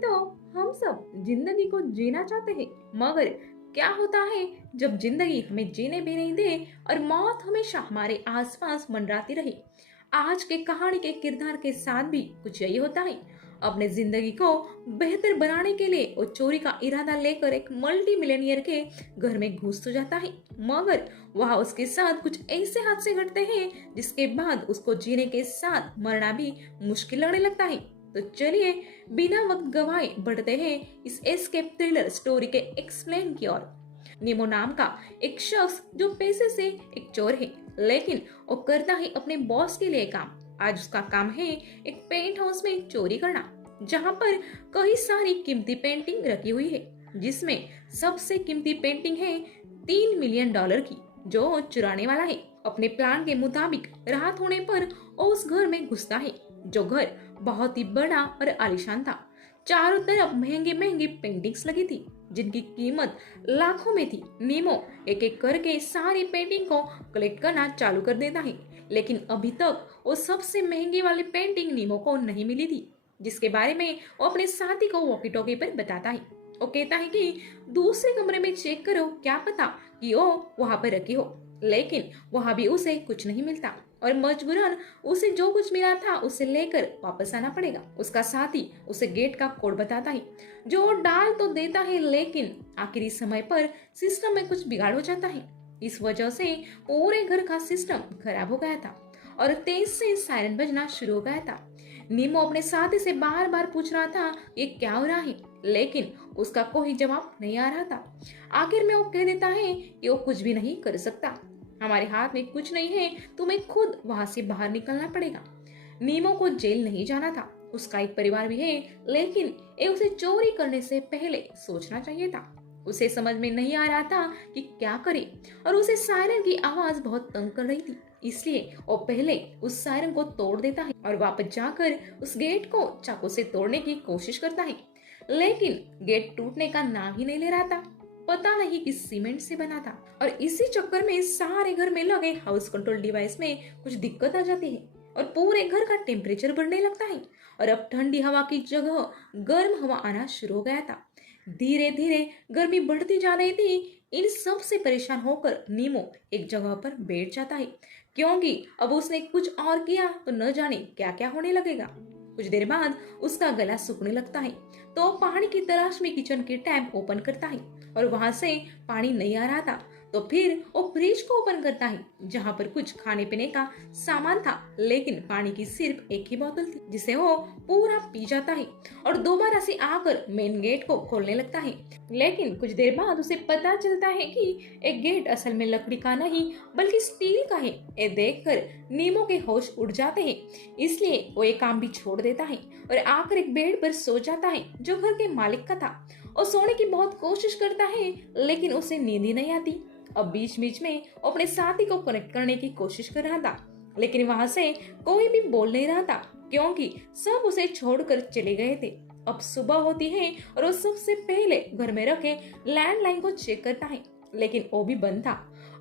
तो हम सब जिंदगी को जीना चाहते हैं, मगर क्या होता है जब जिंदगी हमें जीने भी नहीं दे और मौत हमेशा हमारे आसपास मंडराती रहे। आज के कहानी के किरदार के साथ भी कुछ यही होता है। अपने जिंदगी को बेहतर बनाने के लिए वो चोरी का इरादा लेकर एक मल्टी मिलियनियर के घर में घुस तो जाता है, मगर वहाँ उसके साथ कुछ ऐसे हादसे घटते हैं जिसके बाद उसको जीने के साथ मरना भी मुश्किल लगने लगता है। तो चलिए बिना वक्त गवाए बढ़ते हैं इस एस्केप थ्रिलर स्टोरी के एक्सप्लेन की ओर। निमो नाम का एक शख्स जो पैसे से एक चोर है, लेकिन वो करता है अपने बॉस के लिए काम। आज उसका काम है एक पेंट हाउस में चोरी करना, जहाँ पर कई सारी कीमती पेंटिंग रखी हुई है, जिसमें सबसे कीमती पेंटिंग है $3 मिलियन की, जो चुराने वाला है। अपने प्लान के मुताबिक रात होने पर वो उस घर में घुसता है, जो घर बहुत ही बड़ा और आलीशान था। चारों तरफ महंगे महंगे पेंटिंग्स लगी थी, जिनकी कीमत लाखों में थी। नीमो एक एक करके सारी पेंटिंग को कलेक्ट करना चालू कर देता है, लेकिन अभी तक वो सबसे महंगी वाली पेंटिंग नीमो को नहीं मिली थी, जिसके बारे में वो अपने साथी को वॉकी टॉकी पर बताता है। वो कहता है कि दूसरे कमरे में चेक करो, क्या पता कि वो वहाँ पर रखी हो, लेकिन वहाँ भी उसे कुछ नहीं मिलता और मजबूरन उसे जो कुछ मिला था उसे लेकर वापस आना पड़ेगा। उसका साथी उसे गेट का कोड बताता है, जो वो डाल तो देता है, लेकिन आखिरी समय पर सिस्टम में कुछ बिगाड़ हो जाता है। इस वजह से पूरे घर का सिस्टम खराब हो गया था और तेज से सायरन बजना शुरू हो गया था। नीमो अपने साथी से बार बार पूछ रहा था ये क्या हो रहा है, लेकिन उसका कोई जवाब नहीं आ रहा था। आखिर में वो कह देता है कि वो कुछ भी नहीं कर सकता, हमारे हाथ में कुछ नहीं है, तुम्हें खुद वहां से बाहर निकलना पड़ेगा। नीमो को जेल नहीं जाना था, उसका एक परिवार भी है, लेकिन ये उसे चोरी करने से पहले सोचना चाहिए था। उसे समझ में नहीं आ रहा था कि क्या करे, और उसे सायरन की आवाज बहुत तंग कर रही थी, इसलिए वो पहले उस सायरन को तोड़ देता है और वापस जाकर उस गेट को चाकू से तोड़ने की कोशिश करता है, लेकिन गेट टूटने का नाम ही नहीं ले रहा था। पता नहीं किस सीमेंट से बना था, और इसी चक्कर में सारे घर में लगे हाउस कंट्रोल डिवाइस में कुछ दिक्कत आ जाती है और पूरे घर का टेम्परेचर बढ़ने लगता है और अब ठंडी हवा की जगह गर्म हवा आना शुरू हो गया था। धीरे धीरे गर्मी बढ़ती जा रही थी। इन सब से परेशान होकर नीमो एक जगह पर बैठ जाता है, क्योंकि अब उसने कुछ और किया तो न जाने क्या क्या होने लगेगा। कुछ देर बाद उसका गला सूखने लगता है, तो पानी की तलाश में किचन की टैप ओपन करता है और वहां से पानी नहीं आ रहा था। तो फिर वो फ्रिज को ओपन करता है, जहाँ पर कुछ खाने पीने का सामान था, लेकिन पानी की सिर्फ एक ही बोतल थी, जिसे वो पूरा पी जाता है और दोबारा से आकर मेन गेट को खोलने लगता है। लेकिन कुछ देर बाद उसे पता चलता है कि एक गेट असल में लकड़ी का नहीं बल्कि स्टील का है। ये देखकर नीमो के होश उड़ जाते हैं, इसलिए वो ये काम भी छोड़ देता है और आकर एक बेड पर सो जाता है, जो घर के मालिक का था। और सोने की बहुत कोशिश करता है, लेकिन उसे नींद ही नहीं आती। अब बीच बीच में वो अपने साथी को कनेक्ट करने की कोशिश कर रहा था, लेकिन वहां से कोई भी बोल नहीं रहा था, क्योंकि सब उसे छोड़कर चले गए थे। अब सुबह होती है और वो सबसे पहले घर में रखे लैंडलाइन को चेक करता है, लेकिन वो भी बंद था।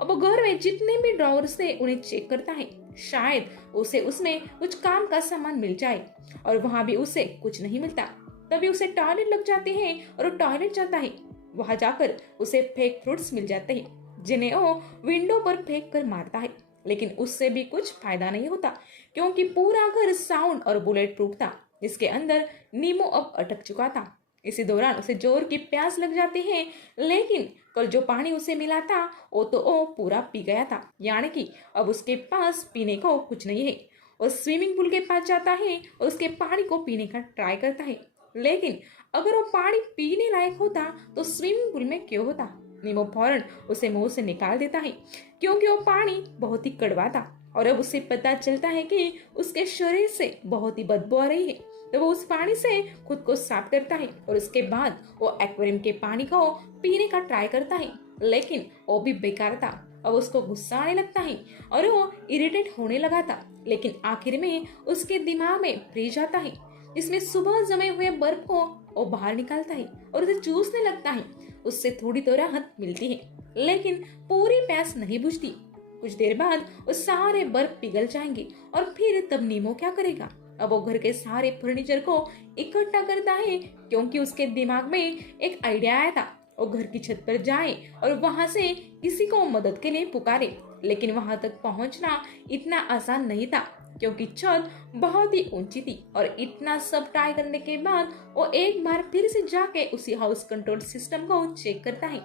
अब वो घर में जितने भी ड्रॉवर्स थे उन्हें चेक करता है, शायद उसे उसमें कुछ काम का सामान मिल जाए, और वहां भी उसे कुछ नहीं मिलता। तभी उसे टॉयलेट लग जाती है और वो टॉयलेट जाता है। वहां जाकर उसे फेक फ्रूट्स मिल जाते हैं, जिन्हें वो विंडो पर फेंक कर मारता है, लेकिन उससे भी कुछ फायदा नहीं होता, क्योंकि पूरा घर साउंड और बुलेट प्रूफ था, जिसके अंदर नीमो अब अटक चुका था। इसी दौरान उसे जोर की प्यास लग जाती है, लेकिन कल जो पानी उसे मिला था वो तो वो पूरा पी गया था, यानी कि अब उसके पास पीने को कुछ नहीं है। वो स्विमिंग पूल के पास जाता है और उसके पानी को पीने का ट्राई करता है, लेकिन अगर वो पानी पीने लायक होता तो स्विमिंग पूल में क्यों होता। नीमो फौरन उसे मुंह से निकाल देता है, क्योंकि वो पानी बहुत ही कड़वा था, और अब उसे पता चलता है कि उसके शरीर से बहुत ही बदबू आ रही है। तो वो उस पानी से खुद को साफ करता है और उसके बाद वो एक्वेरियम के पानी को पीने का ट्राई करता है, लेकिन वो भी बेकार था। अब उसको गुस्सा आने लगता है और वो इरिटेट होने लगा था, लेकिन आखिर में उसके दिमाग में फ्रिज आता है, जिसमें सुबह जमे हुए बर्फ को वो बाहर निकालता है और उसे चूसने लगता है। उससे थोड़ी तो राहत मिलती है, लेकिन पूरी प्यास नहीं बुझती। कुछ देर बाद वो सारे बर्फ पिघल जाएंगे और फिर तब नीमो क्या करेगा। अब वो घर के सारे फर्नीचर को इकट्ठा करता है क्योंकि उसके दिमाग में एक आइडिया आया था। वो घर की छत पर जाए और वहां से किसी को मदद के लिए पुकारे, लेकिन वहां तक पहुंचना इतना आसान नहीं था क्योंकि छत बहुत ही ऊंची थी। और इतना सब ट्राई करने के बाद वो एक बार फिर से जाके उसी हाउस कंट्रोल सिस्टम को चेक करता है,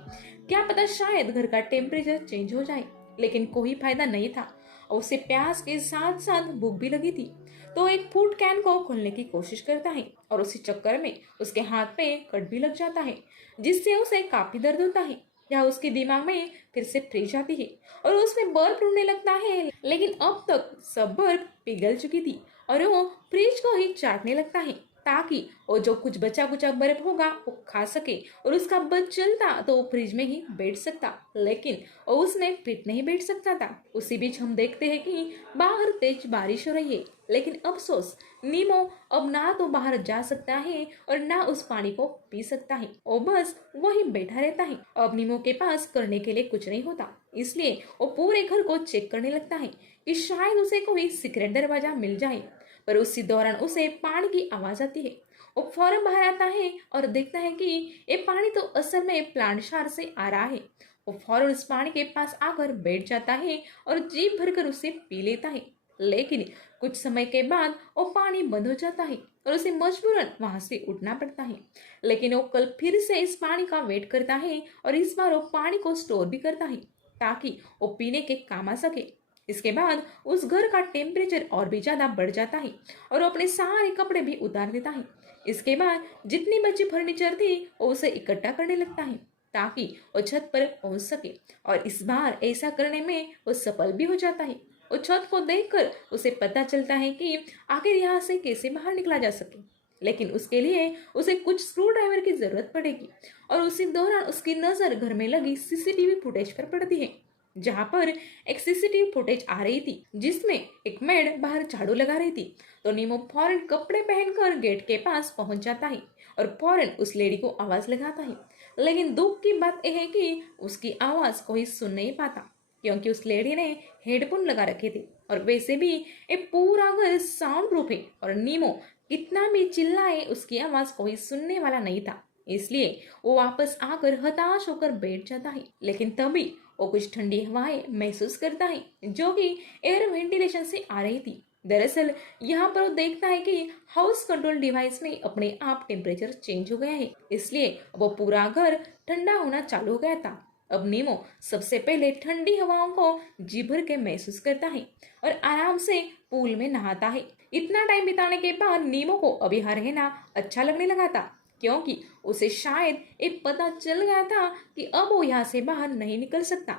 क्या पता शायद घर का टेम्परेचर चेंज हो जाए। लेकिन कोई फायदा नहीं था और उसे प्यास के साथ साथ भूख भी लगी थी। तो एक फूड कैन को खोलने की कोशिश करता है और उसी चक्कर में उसके हाथ पे कट भी लग जाता है, जिससे उसे काफी दर्द होता है। यह उसके दिमाग में फिर से फ्रिज आती है और उसमें बर्फ उड़ने लगता है, लेकिन अब तक सब बर्फ पिघल चुकी थी और वो फ्रिज को ही चाटने लगता है ताकि वो जो कुछ बचा कुचा बर्फ होगा वो खा सके और उसका बच चलता तो वो फ्रिज में ही बैठ सकता, लेकिन वो उसमें फिट नहीं बैठ सकता था। उसी बीच हम देखते हैं कि बाहर तेज बारिश हो रही है, लेकिन अफसोस नीमो अब ना तो बाहर जा सकता है और ना उस पानी को पी सकता है। वो बस वहीं बैठा रहता है। अब नीमो के पास करने के लिए कुछ नहीं होता, इसलिए वो पूरे घर को चेक करने लगता है कि शायद उसे कोई सीक्रेट दरवाजा मिल जाए। पर उसी दौरान उसे पानी की आवाज आती है। वो फौरन बाहर आता है और देखता है कि ये पानी तो असल में प्लांट शार से आ रहा है। वो फौरन उस पानी के पास आकर बैठ जाता है और जी भरकर उसे पी लेता है, लेकिन कुछ समय के बाद वो पानी बंद हो जाता है और उसे मजबूरन वहां से उठना पड़ता है। लेकिन वो कल फिर से इस पानी का वेट करता है और इस बार वो पानी को स्टोर भी करता है ताकि वो पीने के काम आ सके। इसके बाद उस घर का टेम्परेचर और भी ज्यादा बढ़ जाता है और वो अपने सारे कपड़े भी उतार देता है। इसके बाद जितनी बची फर्नीचर थी वो उसे इकट्ठा करने लगता है ताकि वो छत पर पहुंच सके, और इस बार ऐसा करने में वो सफल भी हो जाता है। वो छत को देखकर उसे पता चलता है कि आखिर यहाँ से कैसे बाहर निकला जा सके, लेकिन उसके लिए उसे कुछ स्क्रू ड्राइवर की जरूरत पड़ेगी। और उसी दौरान उसकी नजर घर में लगी सीसीटीवी फुटेज पर पड़ती है, जहां पर एक सीसीटीवी फुटेज आ रही थी जिसमें एक मेड बाहर झाड़ू लगा रही थी। तो नीमो फौरन कपड़े पहनकर गेट के पास पहुंच जाता है और फौरन उस लेडी को आवाज लगाता है, लेकिन दुख की बात यह है कि उसकी आवाज कोई सुन नहीं पाता क्योंकि उस लेडी ने हेडफोन लगा रखे थे और वैसे भी ये पूरा घर साउंड प्रूफ है और नीमो कितना भी चिल्लाए उसकी आवाज कोई सुनने वाला नहीं था। इसलिए वो वापस आकर हताश होकर बैठ जाता है, लेकिन तभी वो कुछ ठंडी हवाएं महसूस करता है जो कि एयर वेंटिलेशन से आ रही थी। दरअसल यहाँ पर वो देखता है कि हाउस कंट्रोल डिवाइस में अपने आप टेम्परेचर चेंज हो गया है, इसलिए वो पूरा घर ठंडा होना चालू हो गया था। अब नीमो सबसे पहले ठंडी हवाओं को जी भर के महसूस करता है और आराम से पूल में नहाता है। इतना टाइम बिताने के बाद नीमो को अभी यहाँ रहना अच्छा लगने लगा था क्योंकि उसे शायद एक पता चल गया था कि अब वो यहाँ से बाहर नहीं निकल सकता,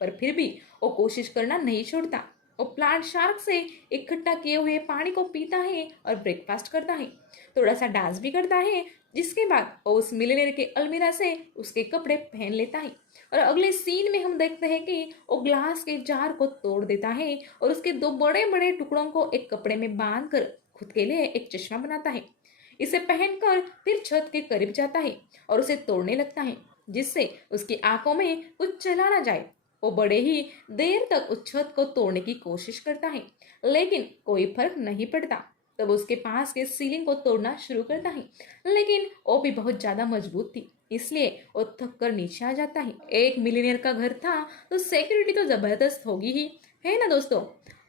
पर फिर भी वो कोशिश करना नहीं छोड़ता। वो प्लांट शार्क से इकट्ठा किए हुए पानी को पीता है और ब्रेकफास्ट करता है, थोड़ा सा डांस भी करता है, जिसके बाद वो उस मिलियनेयर के अलमीरा से उसके कपड़े पहन लेता है। और अगले सीन में हम देखते हैं कि वो ग्लास के जार को तोड़ देता है और उसके दो बड़े बड़े टुकड़ों को एक कपड़े में बांध कर खुद के लिए एक चश्मा बनाता है। इसे पहनकर फिर छत के करीब जाता है और उसे तोड़ने लगता है जिससे उसकी आंखों में कुछ चला ना जाए। वो बड़े ही देर तक उस छत को तोड़ने की कोशिश करता है, लेकिन कोई फर्क नहीं पड़ता। तब उसके पास के सीलिंग को तोड़ना शुरू करता है, लेकिन वो भी बहुत ज्यादा मजबूत थी, इसलिए वो थक कर नीचे आ जाता है। एक मिलीनियर का घर था तो सिक्योरिटी तो जबरदस्त होगी ही, है ना दोस्तों।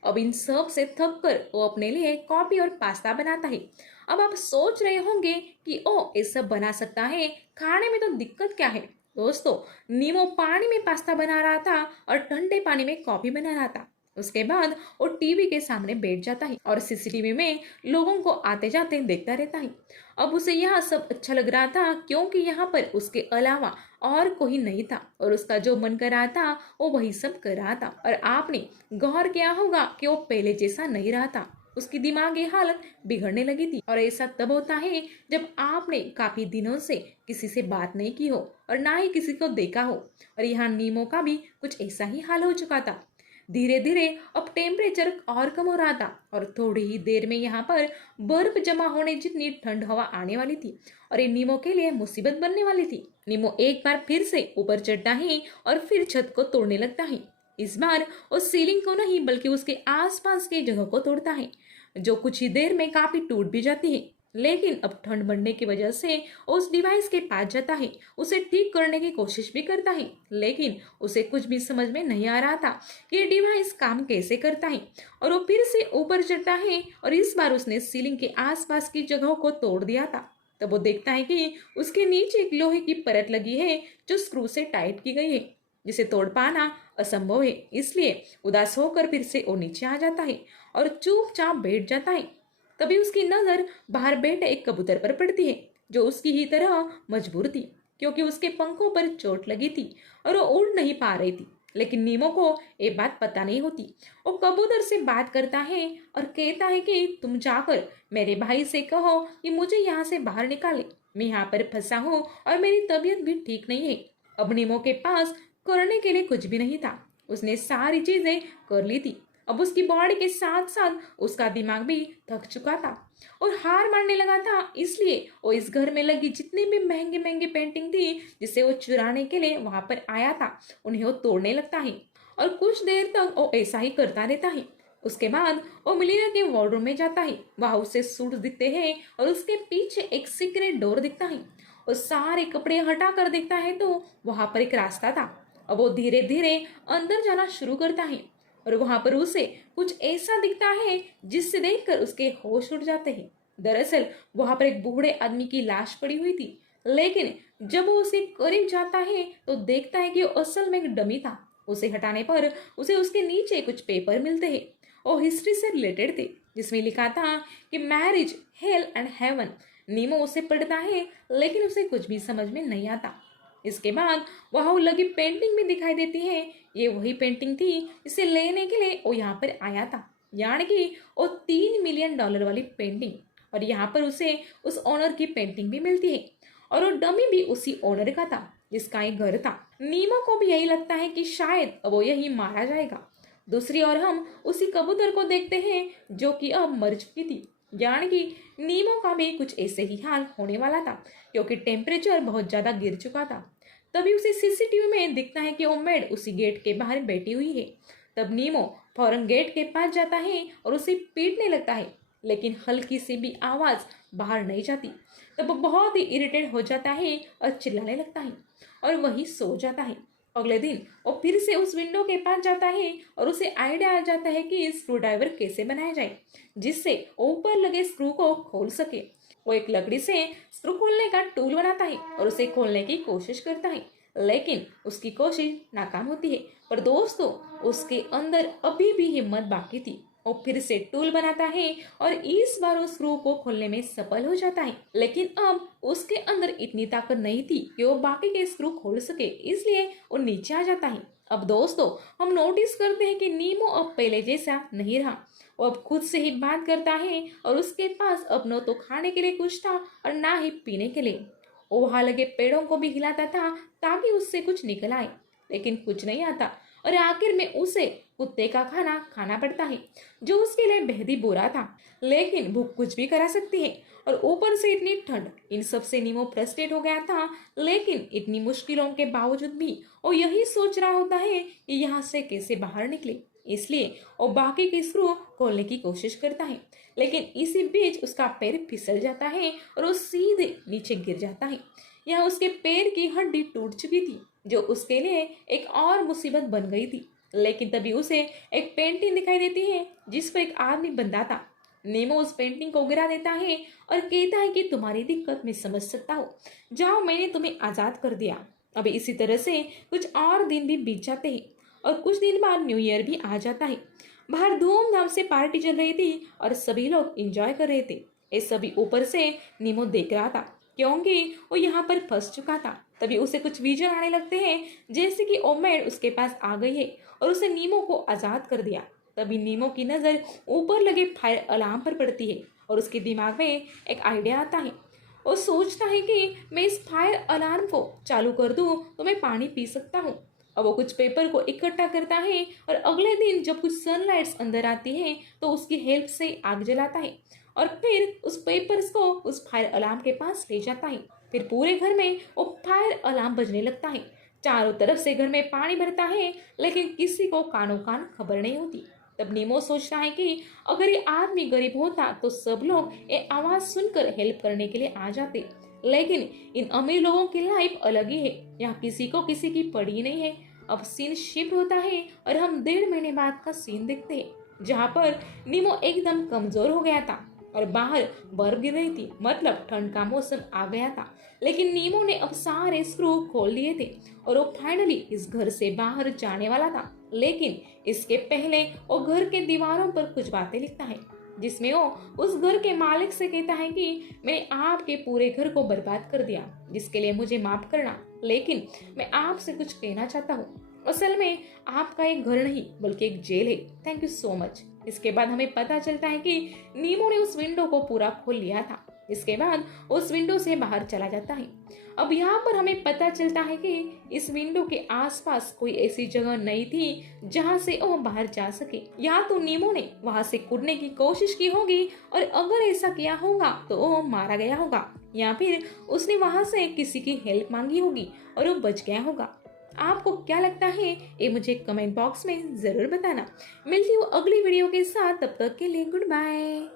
अब इन सब से थक कर वो अपने लिए कॉफी और पास्ता बनाता है। अब आप सोच रहे होंगे कि ओ ये सब बना सकता है, खाने में तो दिक्कत क्या है। दोस्तों, नीमो पानी में पास्ता बना रहा था और ठंडे पानी में कॉफी बना रहा था। उसके बाद वो टीवी के सामने बैठ जाता है और सीसीटीवी में लोगों को आते जाते देखता रहता है। अब उसे यहाँ सब अच्छा लग रहा था क्योंकि यहाँ पर उसके अलावा और कोई नहीं था और उसका जो मन कर रहा था वो वही सब कर रहा था। और आपने गौर किया होगा कि वो पहले जैसा नहीं रहा था, उसकी दिमागी हालत बिगड़ने लगी थी। और ऐसा तब होता है जब आपने काफी दिनों से किसी से बात नहीं की हो और ना ही किसी को देखा हो। और यहाँ नीमो का भी कुछ ऐसा ही हाल हो चुका था। धीरे धीरे अब टेम्परेचर और कम हो रहा था और थोड़ी ही देर में यहाँ पर बर्फ जमा होने जितनी ठंड हवा आने वाली थी और ये नीमो के लिए मुसीबत बनने वाली थी। नीमो एक बार फिर से ऊपर चढ़ता है और फिर छत को तोड़ने लगता है। इस बार वो सीलिंग को नहीं बल्कि उसके आसपास की जगह को तोड़ता है। जो कुछ ही देर में काफी टूट भी जाती है। लेकिन अब ठंड बढ़ने की वजह से उस डिवाइस के पास जाता है, उसे ठीक करने की कोशिश भी करता है, लेकिन उसे कुछ भी समझ में नहीं आ रहा था कि ये डिवाइस काम कैसे करता है। और वो फिर से ऊपर चढ़ता है और इस बार उसने सीलिंग के आसपास की जगहों को तोड़ दिया था। तब वो देखता है कि उसके नीचे एक लोहे की परत लगी है जो स्क्रू से टाइट की गई है, जिसे तोड़ पाना असंभव है। इसलिए उदास होकर फिर से वो नीचे आ जाता है और चुपचाप बैठ जाता है। तभी उसकी नजर बाहर बैठे एक कबूतर पर पड़ती है, जो उसकी ही तरह मजबूर थी, क्योंकि उसके पंखों पर चोट लगी थी और वो उड़ नहीं पा रही थी। लेकिन नीमो को ये बात पता नहीं होती। वो कबूतर से बात करता है और कहता है कि तुम जाकर मेरे भाई से कहो कि मुझे यहाँ से बाहर निकाले। मैं यहाँ पर फंसा हूँ और मेरी तबीयत भी ठीक नहीं है। अब नीमो के पास करने के लिए कुछ भी नहीं था। उसने सारी चीजें कर ली थी। अब उसकी बॉडी के साथ साथ उसका दिमाग भी थक चुका था और हार मानने लगा था। इसलिए वो इस घर में लगी जितनी भी महंगी महंगी पेंटिंग थी जिसे वो चुराने के लिए वहां पर आया था, उन्हें वो तोड़ने लगता है और कुछ देर तक वो ऐसा ही करता रहता है। उसके बाद वो मिलीना के वॉर्डरूम में जाता है। वहां उसे सूट दिखते हैं और उसके पीछे एक सीक्रेट डोर दिखता है। वो सारे कपड़े हटा कर देखता है तो वहां पर एक रास्ता था। अब वो धीरे धीरे अंदर जाना शुरू करता है और वहां पर उसे कुछ ऐसा दिखता है जिससे देखकर उसके होश उड़ जाते हैं। दरअसल वहां पर एक बूढ़े आदमी की लाश पड़ी हुई थी, लेकिन जब वो उसके करीब जाता है तो देखता है कि वो असल में एक डमी था। उसे हटाने पर उसे उसके नीचे कुछ पेपर मिलते हैं। वो हिस्ट्री से रिलेटेड थे, जिसमें लिखा था कि मैरिज, हेल एंड हेवन। नीमो उसे पढ़ता है, लेकिन उसे कुछ भी समझ में नहीं आता। इसके बाद वहां लगी पेंटिंग भी दिखाई देती है। ये वही पेंटिंग थी जिसे लेने के लिए वो यहाँ पर आया था, यानी कि वो $3 मिलियन वाली पेंटिंग। और यहाँ पर उसे उस ओनर की पेंटिंग भी मिलती है और वो डमी भी उसी ओनर का था जिसका एक घर था। नीमो को भी यही लगता है कि शायद वो यही मारा जाएगा। दूसरी ओर हम उसी कबूतर को देखते हैं जो कि अब मर चुकी थी, यानी कि नीमो का भी कुछ ऐसे ही हाल होने वाला था, क्योंकि टेम्परेचर बहुत ज्यादा गिर चुका था। तभी उसे सीसीटीवी में दिखता है कि वो मेड उसी गेट के बाहर बैठी हुई है। तब नीमो फौरन गेट के पास जाता है और उसे पीटने लगता है, लेकिन हल्की सी भी आवाज बाहर नहीं जाती। तब वो बहुत ही इरिटेट हो जाता है और चिल्लाने लगता है और वही सो जाता है। अगले दिन वो फिर से उस विंडो के पास जाता है और उसे आइडिया आ जाता है कि स्क्रू ड्राइवर कैसे बनाया जाए जिससे ऊपर लगे स्क्रू को खोल सके। वो एक लकड़ी से स्क्रू खोलने का टूल बनाता है और उसे खोलने की कोशिश करता है, लेकिन उसकी कोशिश नाकाम होती है। पर दोस्तों, उसके अंदर अभी भी हिम्मत बाकी थी। वो फिर से टूल बनाता है और इस बार उस स्क्रू को खोलने में सफल हो जाता है, लेकिन अब उसके अंदर इतनी ताकत नहीं थी कि वो बाकी के स्क्रू खोल सके, इसलिए वो नीचे आ जाता है। अब दोस्तों, हम नोटिस करते हैं कि नीमो अब पहले जैसा नहीं रहा। वो अब खुद से ही बात करता है और उसके पास अब न तो खाने के लिए कुछ था और ना ही पीने के लिए। वो वहां लगे पेड़ों को भी हिलाता था ताकि उससे कुछ निकल आए, लेकिन कुछ नहीं आता और आखिर में उसे कुत्ते का खाना खाना पड़ता है, जो उसके लिए बेहद ही बुरा था। लेकिन भूख कुछ भी करा सकती है और ऊपर से इतनी ठंड, इन सब से नीमो फ्रस्ट्रेट हो गया था। लेकिन इतनी मुश्किलों के बावजूद भी वो यही सोच रहा होता है कि यहाँ से कैसे बाहर निकले। इसलिए वो बाकी के स्क्रू खोलने की कोशिश करता है, लेकिन इसी बीच उसका पैर फिसल जाता है और वो सीधे नीचे गिर जाता है। यहाँ उसके पैर की हड्डी टूट चुकी थी, जो उसके लिए एक और मुसीबत बन गई थी। लेकिन तभी उसे एक पेंटिंग दिखाई देती है जिस पर एक आदमी बंधा था। नेमो उस पेंटिंग को गिरा देता है और कहता है कि तुम्हारी दिक्कत मैं समझ सकता हूँ, जाओ, मैंने तुम्हें आजाद कर दिया। अभी इसी तरह से कुछ और दिन भी बीत जाते हैं और कुछ दिन बाद न्यू ईयर भी आ जाता है। बाहर धूमधाम से पार्टी चल रही थी और सभी लोग एंजॉय कर रहे थे। ये सभी ऊपर से नीमो देख रहा था, क्योंकि वो यहाँ पर फंस चुका था। तभी उसे कुछ विजन आने लगते हैं, जैसे कि ओमेड उसके पास आ गई है और उसे नीमो को आजाद कर दिया। तभी नीमो की नजर ऊपर लगे फायर अलार्म पर पड़ती है और उसके दिमाग में एक आइडिया आता है। वो सोचता है कि मैं इस फायर अलार्म को चालू कर दूं तो मैं पानी पी सकता हूँ। अब वो कुछ पेपर को इकट्ठा करता है और अगले दिन जब कुछ सनलाइट्स अंदर आती है तो उसकी हेल्प से आग जलाता है और फिर उस पेपर्स को उस फायर अलार्म के पास ले जाता है। फिर पूरे घर में वो फायर अलार्म बजने लगता है। चारों तरफ से घर में पानी भरता है, लेकिन किसी को कानो कान खबर नहीं होती। तब नीमो सोचता है कि अगर ये आदमी गरीब होता तो सब लोग ये आवाज सुनकर हेल्प करने के लिए आ जाते। लेकिन इन अमीर लोगों की लाइफ अलग ही है, यहाँ किसी को किसी की पड़ी नहीं है। अब सीन शिफ्ट होता है और हम 1.5 महीने बाद का सीन देखते हैं, जहाँ पर नीमो एकदम कमजोर हो गया था और बाहर बर्फ गिर रही थी, मतलब ठंड का मौसम आ गया था। लेकिन नीमो ने अब सारे स्क्रू खोल लिए थे और वो फाइनली इस घर से बाहर जाने वाला था। लेकिन इसके पहले वो घर के दीवारों पर कुछ बातें लिखता है, जिसमें वो उस घर के मालिक से कहता है कि मैंने आपके पूरे घर को बर्बाद कर दिया, जिसके लिए मुझे माफ करना, लेकिन मैं आपसे कुछ कहना चाहता हूँ। असल में आपका एक घर नहीं बल्कि एक जेल है। Thank you so much. इसके बाद हमें पता चलता है कि नीमो ने उस विंडो को पूरा खोल लिया था। इसके बाद उस विंडो से बाहर चला जाता है। अब यहाँ पर हमें पता चलता है कि इस विंडो के आसपास कोई ऐसी जगह नहीं थी जहाँ से वो बाहर जा सके। या तो नीमो ने वहाँ से कूदने की कोशिश की होगी और अगर ऐसा किया होगा तो वो मारा गया होगा, या फिर उसने वहाँ से किसी की हेल्प मांगी होगी और वो बच गया होगा। आपको क्या लगता है ये मुझे कमेंट बॉक्स में जरूर बताना। मिलती हूँ अगली वीडियो के साथ, तब तक के लिए गुड बाय।